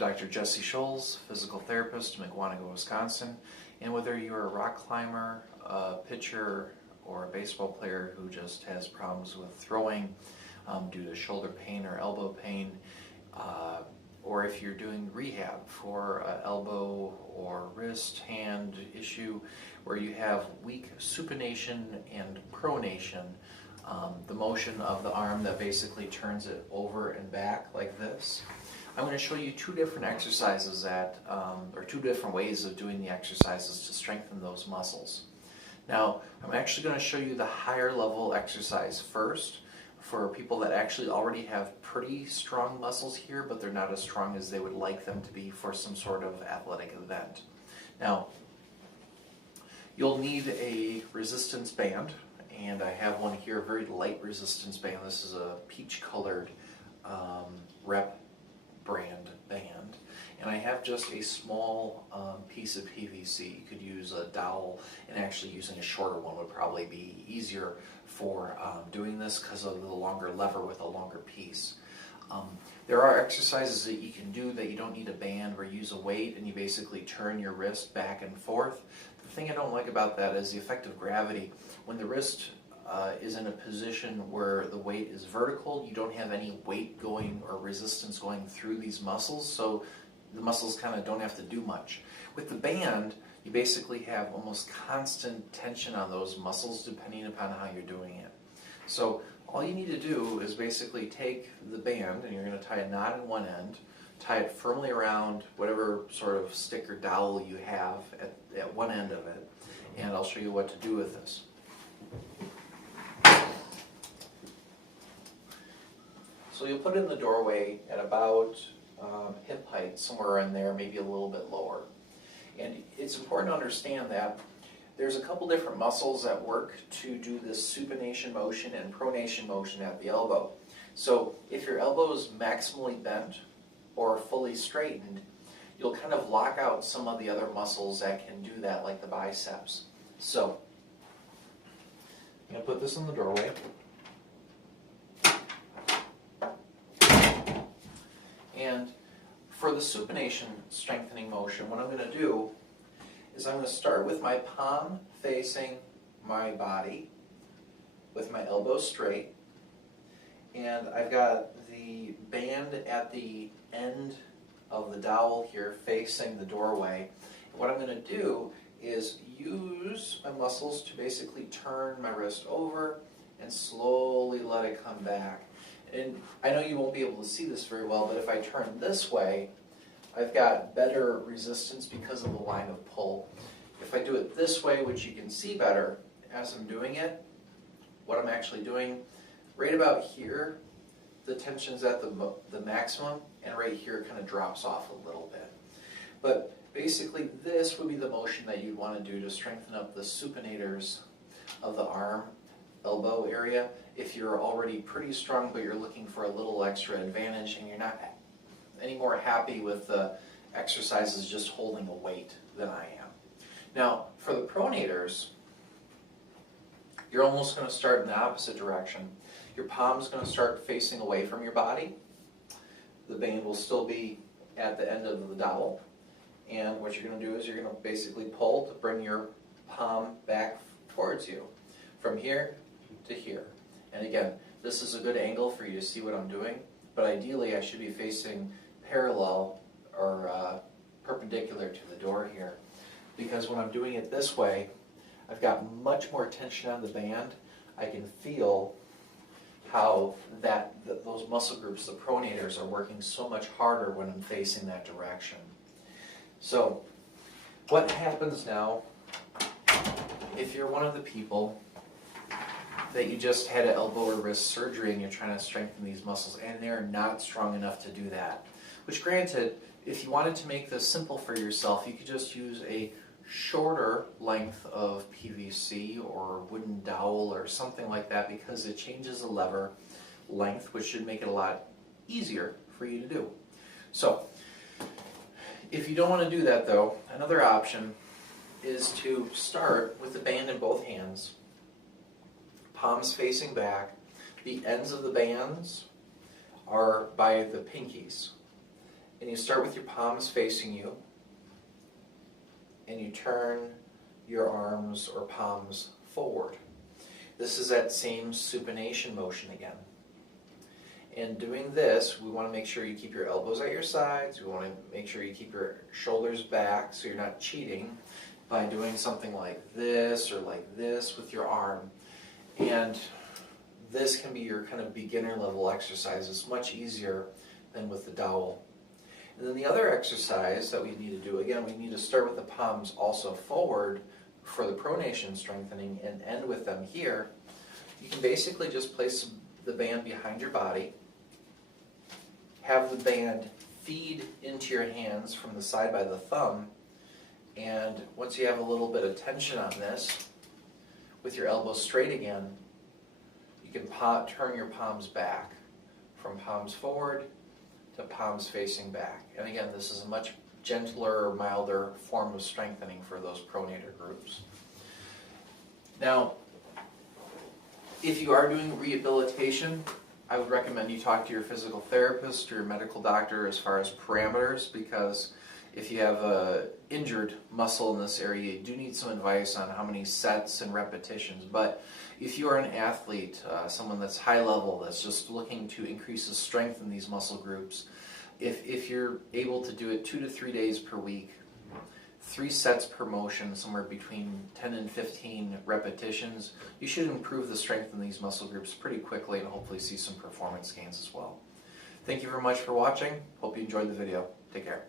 Dr. Jesse Scholes, physical therapist in McWanago, Wisconsin. And whether you're a rock climber, a pitcher, or a baseball player who just has problems with throwing due to shoulder pain or elbow pain, or if you're doing rehab for elbow or wrist, hand issue where you have weak supination and pronation, the motion of the arm that basically turns it over and back like this. I'm going to show you two different exercises or two different ways of doing the exercises to strengthen those muscles. Now, I'm actually going to show you the higher level exercise first for people that actually already have pretty strong muscles here, but they're not as strong as they would like them to be for some sort of athletic event. Now, you'll need a resistance band, and I have one here, a very light resistance band. This is a peach colored Rep brand band, and I have just a small piece of PVC. You could use a dowel, and actually using a shorter one would probably be easier for doing this because of the longer lever with a longer piece. There are exercises that you can do that you don't need a band, where you use a weight and you basically turn your wrist back and forth. The thing I don't like about that is the effect of gravity. When the wrist is in a position where the weight is vertical, you don't have any weight going or resistance going through these muscles, so the muscles kind of don't have to do much. With the band, you basically have almost constant tension on those muscles depending upon how you're doing it. So all you need to do is basically take the band, and you're going to tie a knot in one end, tie it firmly around whatever sort of stick or dowel you have at one end of it, and I'll show you what to do with this. So you'll put it in the doorway at about hip height, somewhere in there, maybe a little bit lower. And it's important to understand that there's a couple different muscles that work to do this supination motion and pronation motion at the elbow. So if your elbow is maximally bent or fully straightened, you'll kind of lock out some of the other muscles that can do that, like the biceps. So I'm going to put this in the doorway. And for the supination strengthening motion, what I'm going to do is I'm going to start with my palm facing my body with my elbow straight, and I've got the band at the end of the dowel here facing the doorway. And what I'm going to do is use my muscles to basically turn my wrist over and slowly let it come back. And I know you won't be able to see this very well, but if I turn this way, I've got better resistance because of the line of pull. If I do it this way, which you can see better as I'm doing it, what I'm actually doing, right about here, the tension's at the maximum, and right here it kind of drops off a little bit. But basically this would be the motion that you'd want to do to strengthen up the supinators of the arm, elbow area. If you're already pretty strong but you're looking for a little extra advantage and you're not any more happy with the exercises just holding a weight than I am. Now for the pronators, you're almost going to start in the opposite direction. Your palm's going to start facing away from your body. The band will still be at the end of the dowel, and what you're going to do is you're going to basically pull to bring your palm back towards you from here to here. And again, this is a good angle for you to see what I'm doing, but ideally I should be facing parallel or perpendicular to the door here, because when I'm doing it this way, I've got much more tension on the band. I can feel how those muscle groups, the pronators, are working so much harder when I'm facing that direction. So what happens now if you're one of the people that you just had an elbow or wrist surgery and you're trying to strengthen these muscles and they're not strong enough to do that? Which, granted, if you wanted to make this simple for yourself, you could just use a shorter length of PVC or wooden dowel or something like that, because it changes the lever length, which should make it a lot easier for you to do. So if you don't want to do that though, another option is to start with the band in both hands, palms facing back. The ends of the bands are by the pinkies. And you start with your palms facing you, and you turn your arms or palms forward. This is that same supination motion again. And doing this, we want to make sure you keep your elbows at your sides. We want to make sure you keep your shoulders back so you're not cheating by doing something like this or like this with your arm. And this can be your kind of beginner level exercise. It's much easier than with the dowel. And then the other exercise that we need to do, again, we need to start with the palms also forward for the pronation strengthening and end with them here. You can basically just place the band behind your body, have the band feed into your hands from the side by the thumb, and once you have a little bit of tension on this, with your elbows straight again, you can turn your palms back from palms forward to palms facing back. And again, this is a much gentler or milder form of strengthening for those pronator groups. Now, if you are doing rehabilitation, I would recommend you talk to your physical therapist or your medical doctor as far as parameters, because if you have a injured muscle in this area, you do need some advice on how many sets and repetitions. But if you are an athlete, someone that's high level, that's just looking to increase the strength in these muscle groups, if you're able to do it 2 to 3 days per week, 3 sets per motion, somewhere between 10 and 15 repetitions, you should improve the strength in these muscle groups pretty quickly and hopefully see some performance gains as well. Thank you very much for watching. Hope you enjoyed the video. Take care.